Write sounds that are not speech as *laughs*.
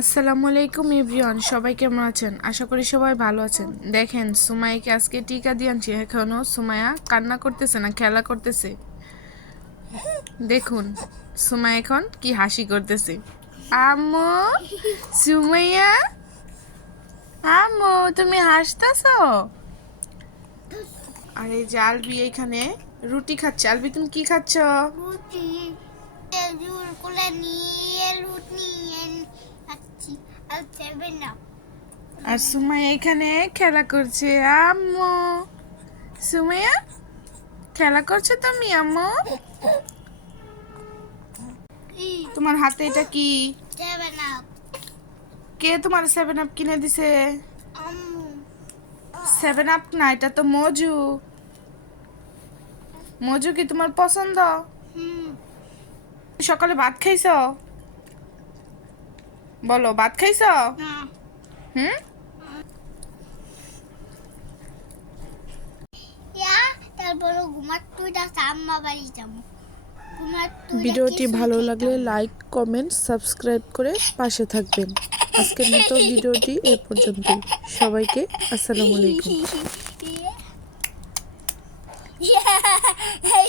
আসসালামু আলাইকুম এভরিওয়ান, সবাই কেমন আছেন? আশা করি সবাই ভালো আছেন। দেখেন সুমাইকে আজকে টিকা দিয়ে আনছি এখনও সুমায়া কান্না করতেছে না, খেলা করতেছে? দেখুন সুমাই এখন কি হাসি করতেছে। আম্মু, সুমাইয়া? আম্মু, তুমি হাসতেছ? আর এই যে আলবি এখানে রুটি খাচ্ছে। আলবি, তুমি কি খাচ্ছ? রুটি নিয়ে আর সুমাইয়া এখানে খেলা করছে আম্মু। সুমাইয়া খেলা করছ তুমি আম্মু? তোমার হাতে এটা কি? কে তোমার সেভেন আপ কিনে দিছে? সেভেন আপ না এটা তো মজু। মজু কি তোমার পছন্দ? সকালে ভাত খাইছো? বলো ভাত খাইছো? হুম? ভিডিওটি ভালো লাগলে লাইক কমেন্ট সাবস্ক্রাইব করে পাশে থাকবেন। আজকের মতো ভিডিওটি এ পর্যন্ত সবাইকে আসসালামু আলাইকুম. *laughs* *laughs*